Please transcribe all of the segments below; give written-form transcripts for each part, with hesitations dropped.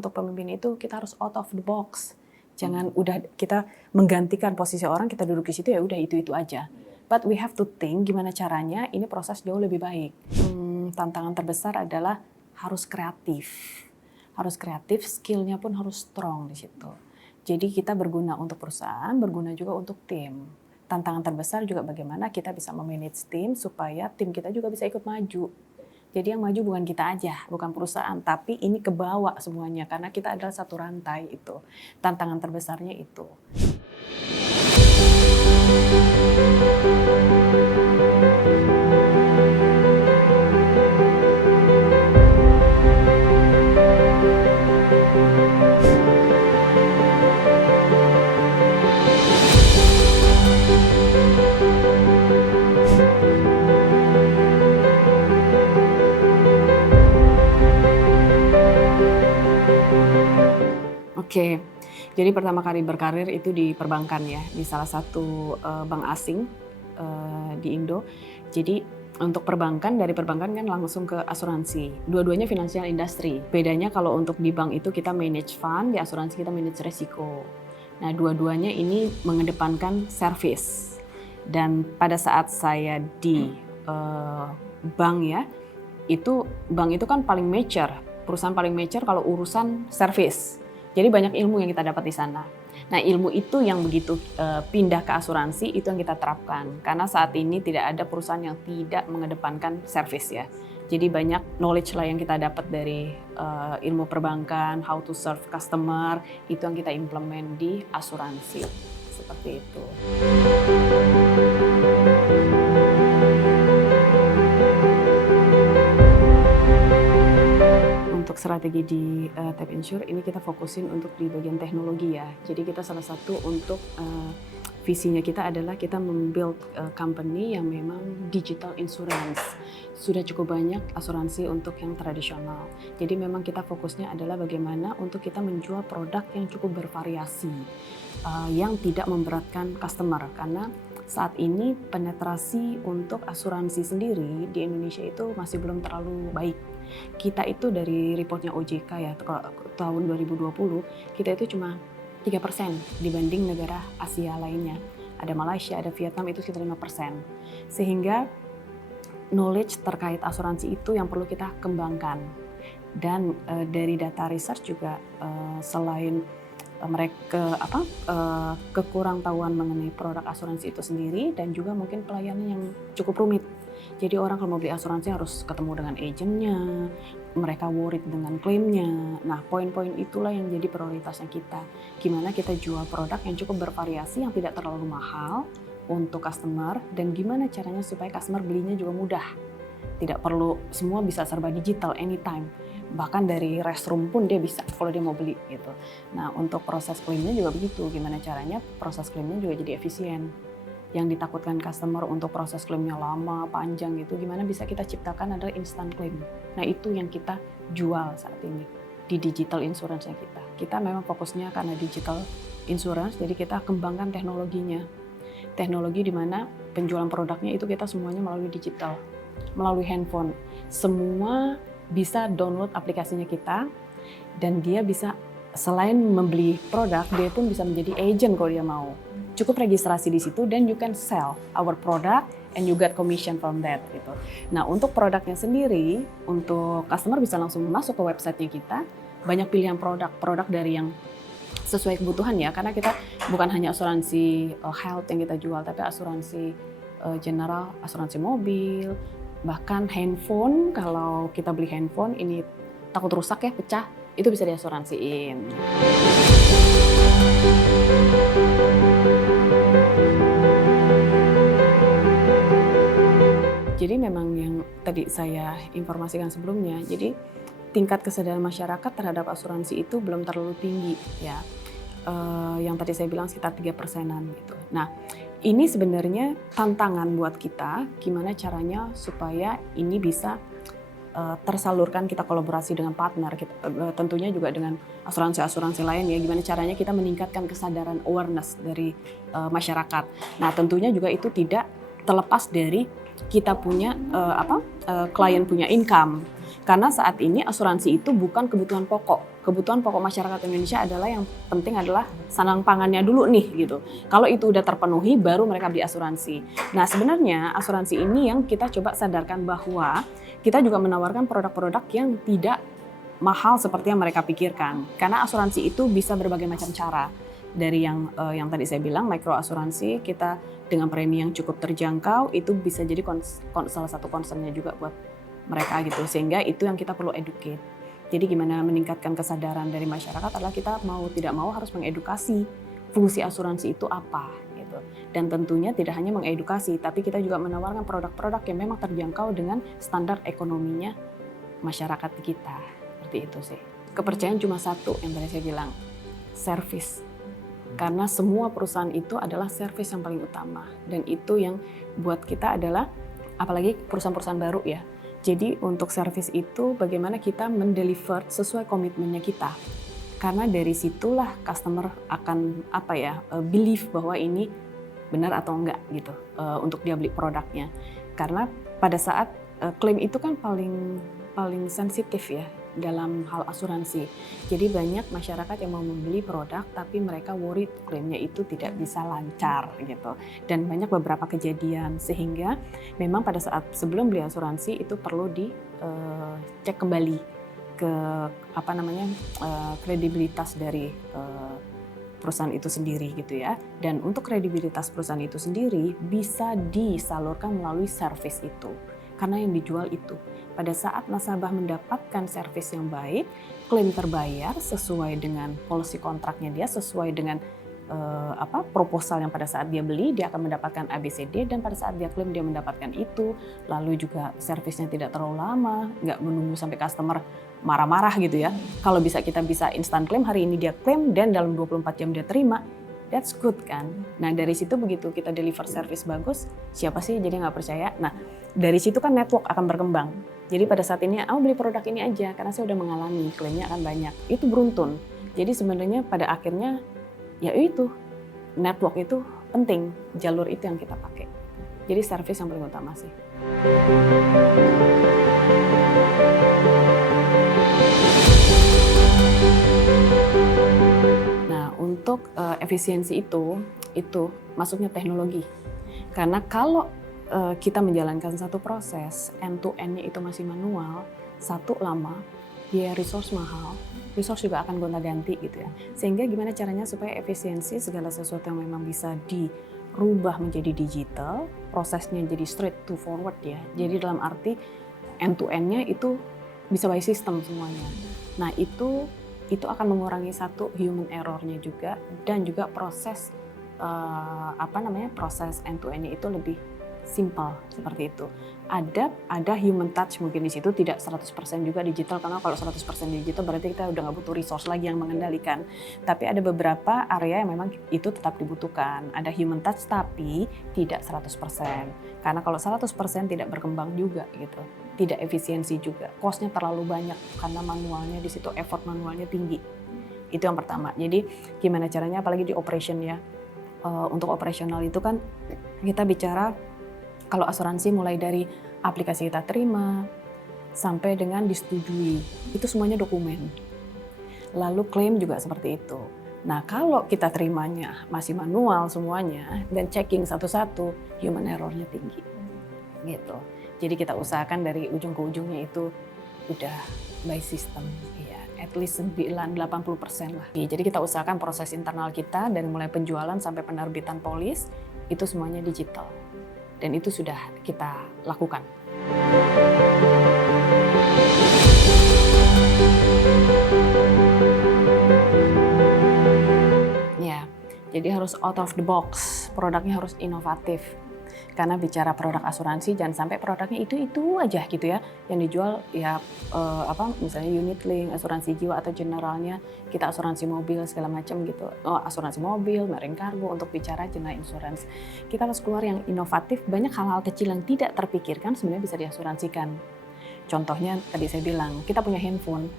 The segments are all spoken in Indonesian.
untuk pemimpin itu kita harus out of the box. Jangan udah kita menggantikan posisi orang, kita duduk di situ ya udah itu aja. But we have to think gimana caranya ini proses jauh lebih baik. Tantangan terbesar adalah harus kreatif. Harus kreatif, skill-nya pun harus strong di situ. Jadi kita berguna untuk perusahaan, berguna juga untuk tim. Tantangan terbesar juga bagaimana kita bisa memanage tim supaya tim kita juga bisa ikut maju. Jadi yang maju bukan kita aja, bukan perusahaan, tapi ini ke bawah semuanya karena kita adalah satu rantai itu. Tantangan terbesarnya itu. Oke, jadi pertama kali berkarir itu di perbankan ya, di salah satu bank asing di Indo. Jadi untuk perbankan, dari perbankan kan langsung ke asuransi. Dua-duanya financial industry. Bedanya kalau untuk di bank itu kita manage fund, di asuransi kita manage resiko. Nah dua-duanya ini mengedepankan service. Dan pada saat saya di bank ya, bank itu kan paling mature, perusahaan paling mature kalau urusan service. Jadi banyak ilmu yang kita dapat di sana. Nah ilmu itu yang begitu pindah ke asuransi itu yang kita terapkan. Karena saat ini tidak ada perusahaan yang tidak mengedepankan service ya. Jadi banyak knowledge lah yang kita dapat dari ilmu perbankan, how to serve customer, itu yang kita implement di asuransi. Seperti itu. Untuk strategi di Tap Insure ini kita fokusin untuk di bagian teknologi ya. Jadi kita salah satu untuk visinya kita adalah kita membuild company yang memang digital insurance. Sudah cukup banyak asuransi untuk yang tradisional. Jadi memang kita fokusnya adalah bagaimana untuk kita menjual produk yang cukup bervariasi, yang tidak memberatkan customer. Karena saat ini penetrasi untuk asuransi sendiri di Indonesia itu masih belum terlalu baik. Kita itu dari reportnya OJK ya, tahun 2020, kita itu cuma 3% dibanding negara Asia lainnya. Ada Malaysia, ada Vietnam itu sekitar 5%. Sehingga knowledge terkait asuransi itu yang perlu kita kembangkan. Dan dari data research juga selain mereka kekurangtahuan mengenai produk asuransi itu sendiri dan juga mungkin pelayanan yang cukup rumit. Jadi orang kalau mau beli asuransi harus ketemu dengan agennya, mereka worried dengan klaimnya. Nah poin-poin itulah yang jadi prioritasnya kita. Gimana kita jual produk yang cukup bervariasi, yang tidak terlalu mahal untuk customer, dan gimana caranya supaya customer belinya juga mudah. Tidak perlu semua bisa serba digital anytime. Bahkan dari restroom pun dia bisa kalau dia mau beli gitu. Nah untuk proses klaimnya juga begitu, gimana caranya proses klaimnya juga jadi efisien. Yang ditakutkan customer untuk proses klaimnya lama, panjang gitu, gimana bisa kita ciptakan adalah instant claim. Nah itu yang kita jual saat ini di digital insurance-nya kita. Kita memang fokusnya karena digital insurance, jadi kita kembangkan teknologinya. Teknologi di mana penjualan produknya itu kita semuanya melalui digital, melalui handphone. Semua bisa download aplikasinya kita, dan dia bisa selain membeli produk, dia pun bisa menjadi agent kalau dia mau. Cukup registrasi di situ dan you can sell our product and you get commission from that gitu. Nah untuk produknya sendiri, untuk customer bisa langsung masuk ke websitenya kita, banyak pilihan produk dari yang sesuai kebutuhan ya, karena kita bukan hanya asuransi health yang kita jual, tapi asuransi general, asuransi mobil, bahkan handphone. Kalau kita beli handphone ini takut rusak ya, pecah, itu bisa diasuransiin. Jadi memang yang tadi saya informasikan sebelumnya, jadi tingkat kesadaran masyarakat terhadap asuransi itu belum terlalu tinggi ya. Yang tadi saya bilang sekitar 3%-an gitu. Nah ini sebenarnya tantangan buat kita, gimana caranya supaya ini bisa tersalurkan, kita kolaborasi dengan partner, tentunya juga dengan asuransi-asuransi lain ya, gimana caranya kita meningkatkan kesadaran awareness dari masyarakat. Nah tentunya juga itu tidak terlepas dari kita punya klien punya income. Karena saat ini asuransi itu bukan kebutuhan pokok. kebutuhan pokok masyarakat Indonesia adalah yang penting adalah sandang pangannya dulu nih gitu. Kalau itu udah terpenuhi baru mereka beli asuransi. Nah sebenarnya asuransi ini yang kita coba sadarkan bahwa kita juga menawarkan produk-produk yang tidak mahal seperti yang mereka pikirkan. Karena asuransi itu bisa berbagai macam cara. Dari yang tadi saya bilang micro asuransi kita dengan premi yang cukup terjangkau itu bisa jadi salah satu concernnya juga buat mereka gitu. Sehingga itu yang kita perlu educate. Jadi gimana meningkatkan kesadaran dari masyarakat adalah kita mau tidak mau harus mengedukasi fungsi asuransi itu apa gitu. Dan tentunya tidak hanya mengedukasi, tapi kita juga menawarkan produk-produk yang memang terjangkau dengan standar ekonominya masyarakat kita. Seperti itu sih. Kepercayaan cuma satu yang tadi saya bilang, service. Karena semua perusahaan itu adalah service yang paling utama. Dan itu yang buat kita adalah, apalagi perusahaan-perusahaan baru ya, jadi untuk service itu bagaimana kita mendeliver sesuai komitmennya kita. Karena dari situlah customer akan believe bahwa ini benar atau enggak gitu untuk dia beli produknya. Karena pada saat klaim itu kan paling sensitif ya dalam hal asuransi. Jadi banyak masyarakat yang mau membeli produk tapi mereka worried klaimnya itu tidak bisa lancar gitu. Dan banyak beberapa kejadian sehingga memang pada saat sebelum beli asuransi itu perlu dicek kembali ke kredibilitas dari perusahaan itu sendiri gitu ya. Dan untuk kredibilitas perusahaan itu sendiri bisa disalurkan melalui service itu. Karena yang dijual itu. Pada saat nasabah mendapatkan servis yang baik, klaim terbayar sesuai dengan policy kontraknya dia, sesuai dengan proposal yang pada saat dia beli, dia akan mendapatkan ABCD dan pada saat dia klaim dia mendapatkan itu. Lalu juga servisnya tidak terlalu lama, nggak menunggu sampai customer marah-marah gitu ya. Kalau kita bisa instant klaim, hari ini dia klaim dan dalam 24 jam dia terima. That's good kan. Nah dari situ begitu kita deliver service bagus, siapa sih jadi nggak percaya? Nah dari situ kan network akan berkembang. Jadi pada saat ini, beli produk ini aja karena saya udah mengalami, klaimnya akan banyak. Itu beruntun. Jadi sebenarnya pada akhirnya ya itu network itu penting, jalur itu yang kita pakai. Jadi service yang paling utama sih. Untuk efisiensi itu masuknya teknologi. Karena kalau kita menjalankan satu proses, end to end-nya itu masih manual, satu lama, biaya resource mahal, resource juga akan gonta-ganti gitu ya. Sehingga gimana caranya supaya efisiensi segala sesuatu yang memang bisa dirubah menjadi digital, prosesnya jadi straight to forward ya. Jadi dalam arti end to end-nya itu bisa by system semuanya. Nah itu akan mengurangi satu human error-nya juga dan juga proses proses end to end-nya itu lebih simple seperti itu. Ada human touch mungkin di situ, tidak 100% juga digital karena kalau 100% digital berarti kita udah nggak butuh resource lagi yang mengendalikan. Tapi ada beberapa area yang memang itu tetap dibutuhkan. Ada human touch tapi tidak 100%. Karena kalau 100% tidak berkembang juga gitu. Tidak efisiensi juga. Cost-nya terlalu banyak karena manualnya di situ effort manualnya tinggi. Itu yang pertama. Jadi gimana caranya apalagi di operation ya. Untuk operasional itu kan kita bicara kalau asuransi mulai dari aplikasi kita terima sampai dengan disetujui, itu semuanya dokumen. Lalu klaim juga seperti itu. Nah kalau kita terimanya masih manual semuanya dan checking satu-satu, human error-nya tinggi. Gitu. Jadi kita usahakan dari ujung ke ujungnya itu udah by system, ya, at least 80% lah. Jadi kita usahakan proses internal kita dari mulai penjualan sampai penerbitan polis itu semuanya digital. Dan itu sudah kita lakukan. Ya, jadi harus out of the box, produknya harus inovatif. Karena bicara produk asuransi jangan sampai produknya itu aja gitu ya yang dijual ya misalnya unit link, asuransi jiwa atau generalnya kita asuransi mobil segala macam gitu. Asuransi mobil, marine cargo untuk bicara general insurance. Kita harus keluar yang inovatif, banyak hal-hal kecil yang tidak terpikirkan sebenarnya bisa diasuransikan. Contohnya tadi saya bilang, kita punya handphone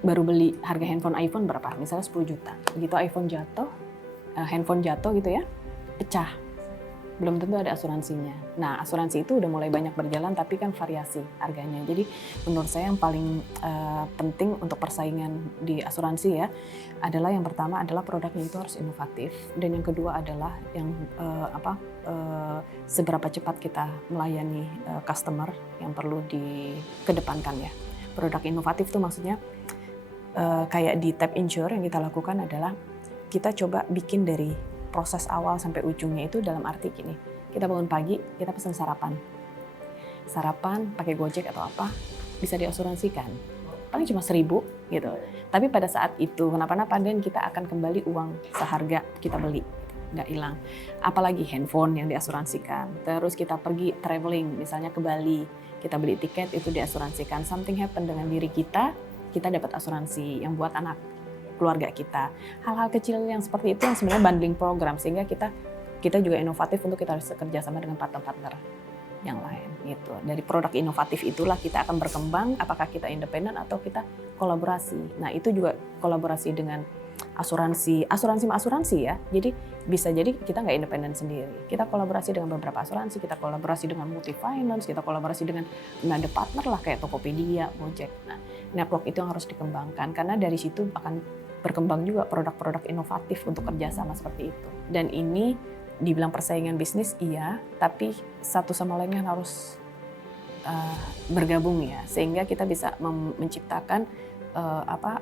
baru beli harga handphone iPhone berapa? Misalnya 10 juta. Begitu handphone jatuh gitu ya, pecah. belum tentu ada asuransinya. Nah, asuransi itu udah mulai banyak berjalan, tapi kan variasi harganya. Jadi menurut saya yang paling penting untuk persaingan di asuransi ya, adalah yang pertama adalah produknya itu harus inovatif, dan yang kedua adalah yang seberapa cepat kita melayani customer yang perlu dikedepankan ya. Produk inovatif itu maksudnya kayak di Tap Insure yang kita lakukan adalah kita coba bikin dari proses awal sampai ujungnya itu dalam arti gini, kita bangun pagi, kita pesan sarapan pakai Gojek atau apa, bisa diasuransikan, paling cuma 1.000 gitu. Tapi pada saat itu kenapa-napa dan kita akan kembali uang seharga kita beli, nggak hilang. Apalagi handphone yang diasuransikan, terus kita pergi traveling misalnya ke Bali, kita beli tiket itu diasuransikan, something happen dengan diri kita dapat asuransi yang buat anak keluarga kita. Hal-hal kecil yang seperti itu yang sebenarnya bundling program, sehingga kita juga inovatif untuk kita harus bekerja sama dengan partner-partner yang lain gitu. Dari produk inovatif itulah kita akan berkembang, apakah kita independen atau kita kolaborasi. Nah, itu juga kolaborasi dengan asuransi ya. Jadi bisa jadi kita nggak independen sendiri. Kita kolaborasi dengan beberapa asuransi, kita kolaborasi dengan multi finance, kita kolaborasi dengan ada partner lah kayak Tokopedia, Gojek. Nah, network itu yang harus dikembangkan karena dari situ akan berkembang juga produk-produk inovatif untuk kerjasama seperti itu. Dan ini dibilang persaingan bisnis iya, tapi satu sama lainnya harus bergabung ya, sehingga kita bisa menciptakan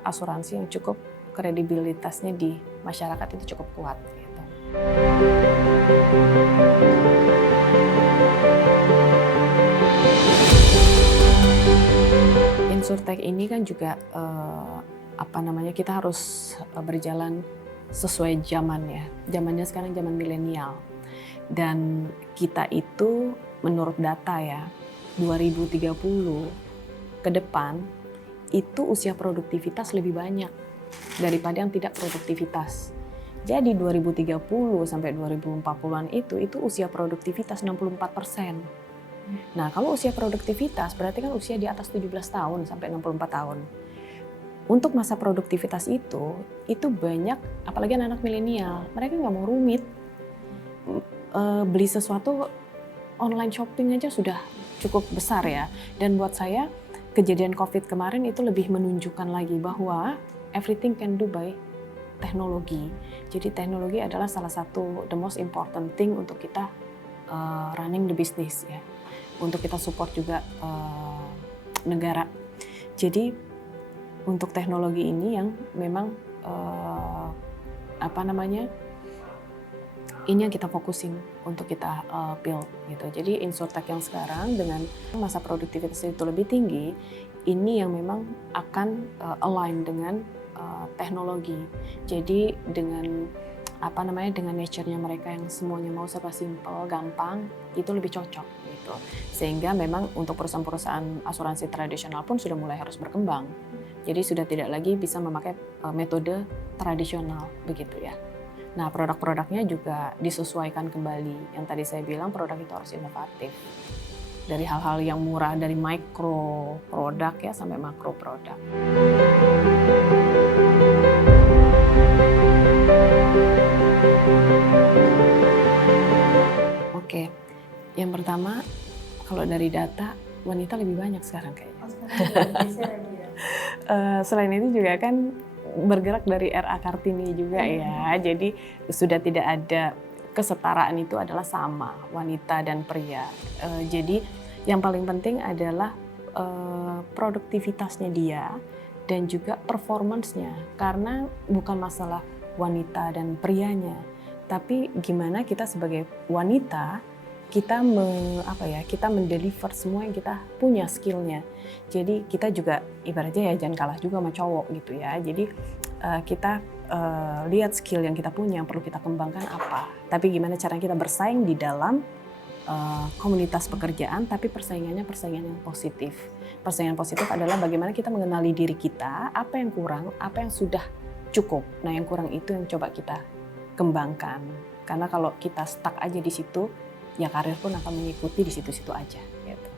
asuransi yang cukup kredibilitasnya di masyarakat itu cukup kuat gitu. Insurtech ini kan juga kita harus berjalan sesuai zaman ya. Zamannya sekarang zaman milenial. Dan kita itu menurut data ya, 2030 ke depan itu usia produktivitas lebih banyak daripada yang tidak produktivitas. Jadi 2030 sampai 2040-an itu usia produktivitas 64%. Nah, kalau usia produktivitas berarti kan usia di atas 17 tahun sampai 64 tahun. Untuk masa produktivitas itu banyak, apalagi anak-anak milenial, mereka nggak mau rumit. Beli sesuatu online shopping aja sudah cukup besar ya. Dan buat saya kejadian COVID kemarin itu lebih menunjukkan lagi bahwa everything can do by teknologi. Jadi teknologi adalah salah satu the most important thing untuk kita running the business ya. Untuk kita support juga negara. Jadi untuk teknologi ini yang memang ini yang kita fokusin untuk kita build gitu. Jadi Insurtech yang sekarang dengan masa produktivitas itu lebih tinggi, ini yang memang akan align dengan teknologi. Jadi dengan dengan nature-nya mereka yang semuanya mau serba simple, gampang, itu lebih cocok gitu. Sehingga memang untuk perusahaan-perusahaan asuransi tradisional pun sudah mulai harus berkembang. Jadi sudah tidak lagi bisa memakai metode tradisional begitu ya. Nah, produk-produknya juga disesuaikan kembali. Yang tadi saya bilang produk itu harus inovatif. Dari hal-hal yang murah, dari micro produk ya sampai makro produk. Oke, yang pertama kalau dari data wanita lebih banyak sekarang kayaknya. Selain itu juga kan bergerak dari RA Kartini juga ya, jadi sudah tidak ada kesetaraan itu adalah sama wanita dan pria. Jadi yang paling penting adalah produktivitasnya dia dan juga performance-nya, karena bukan masalah wanita dan prianya, tapi gimana kita sebagai wanita kita mendeliver semua yang kita punya skillnya. Jadi kita juga ibaratnya ya jangan kalah juga sama cowok gitu ya. Jadi kita lihat skill yang kita punya yang perlu kita kembangkan apa. Tapi gimana caranya kita bersaing di dalam komunitas pekerjaan, tapi persaingan yang positif. Persaingan positif adalah bagaimana kita mengenali diri kita, apa yang kurang, apa yang sudah cukup. Nah, yang kurang itu yang coba kita kembangkan. Karena kalau kita stuck aja di situ, ya karir pun akan mengikuti di situ-situ aja. Gitu.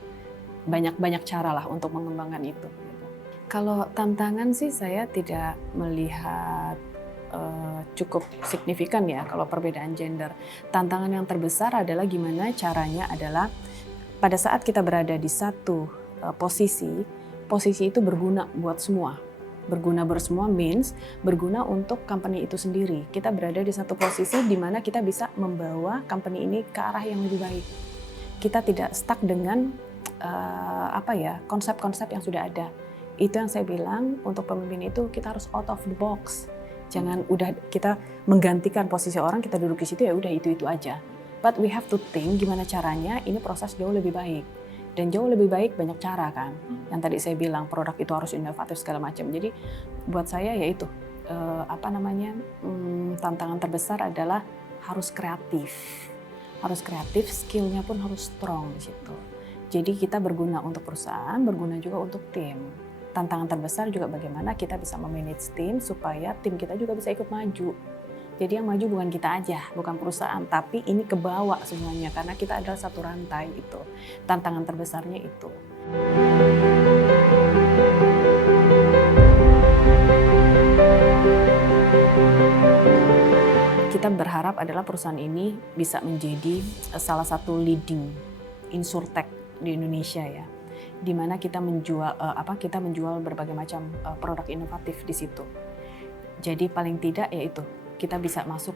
Banyak cara lah untuk mengembangkan itu. Gitu. Kalau tantangan sih saya tidak melihat cukup signifikan ya kalau perbedaan gender. Tantangan yang terbesar adalah gimana caranya adalah pada saat kita berada di satu posisi itu berguna buat semua. Berguna bersemua means berguna untuk company itu sendiri. Kita berada di satu posisi di mana kita bisa membawa company ini ke arah yang lebih baik. Kita tidak stuck dengan konsep-konsep yang sudah ada. Itu yang saya bilang, untuk pemimpin itu kita harus out of the box. Jangan udah kita menggantikan posisi orang, kita duduk di situ ya udah itu aja. But we have to think gimana caranya ini proses jauh lebih baik. Dan jauh lebih baik banyak cara kan. Yang tadi saya bilang produk itu harus inovatif segala macam. Jadi buat saya ya itu tantangan terbesar adalah harus kreatif. Harus kreatif, skillnya pun harus strong di situ. Jadi kita berguna untuk perusahaan, berguna juga untuk tim. Tantangan terbesar juga bagaimana kita bisa memanage tim supaya tim kita juga bisa ikut maju. Jadi yang maju bukan kita aja, bukan perusahaan, tapi ini ke bawah semuanya karena kita adalah satu rantai itu. Tantangan terbesarnya itu. Kita berharap adalah perusahaan ini bisa menjadi salah satu leading insurtech di Indonesia ya. Di mana kita menjual berbagai macam produk inovatif di situ. Jadi paling tidak yaitu kita bisa masuk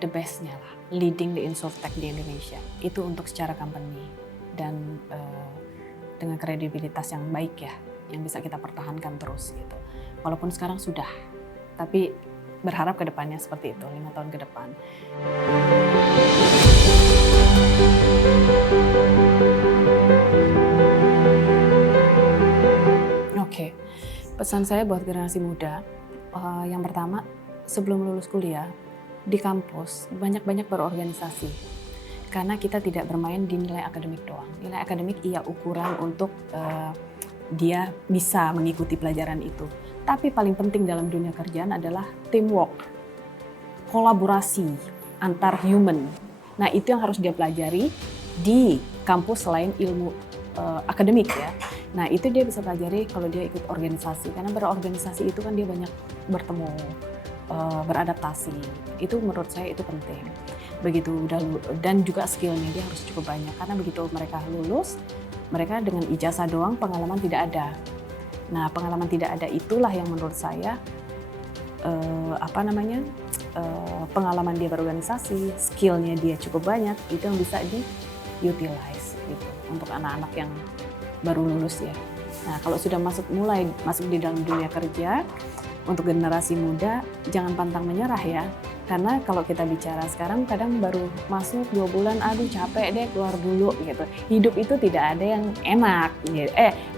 the best-nya lah, leading the insurtech di Indonesia. Itu untuk secara company dan dengan kredibilitas yang baik ya, yang bisa kita pertahankan terus gitu. Walaupun sekarang sudah, tapi berharap ke depannya seperti itu, 5 tahun ke depan. Oke, pesan saya buat generasi muda, yang pertama, sebelum lulus kuliah, di kampus banyak-banyak berorganisasi. Karena kita tidak bermain di nilai akademik doang. Nilai akademik iya ukuran untuk dia bisa mengikuti pelajaran itu. Tapi paling penting dalam dunia kerjaan adalah teamwork, kolaborasi antar human. Nah itu yang harus dia pelajari di kampus selain ilmu akademik ya. Nah itu dia bisa pelajari kalau dia ikut organisasi. Karena berorganisasi itu kan dia banyak bertemu, beradaptasi. Itu menurut saya itu penting. Begitu dan juga skillnya dia harus cukup banyak karena begitu mereka lulus, mereka dengan ijazah doang pengalaman tidak ada. Nah pengalaman tidak ada itulah yang menurut saya pengalaman dia berorganisasi, skillnya dia cukup banyak, itu yang bisa di-utilize gitu untuk anak-anak yang baru lulus ya. Nah kalau sudah mulai masuk di dalam dunia kerja, untuk generasi muda jangan pantang menyerah ya. Karena kalau kita bicara sekarang kadang baru masuk 2 bulan, aduh capek deh keluar dulu gitu. Hidup itu tidak ada yang enak,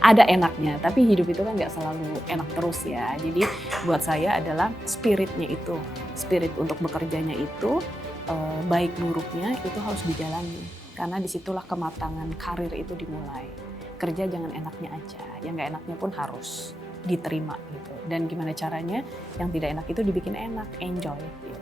ada enaknya, tapi hidup itu kan nggak selalu enak terus ya. Jadi buat saya adalah spiritnya itu, spirit untuk bekerjanya itu, baik buruknya itu harus dijalani. Karena disitulah kematangan karir itu dimulai. Kerja jangan enaknya aja, yang nggak enaknya pun harus diterima gitu. Dan gimana caranya yang tidak enak itu dibikin enak, enjoy gitu.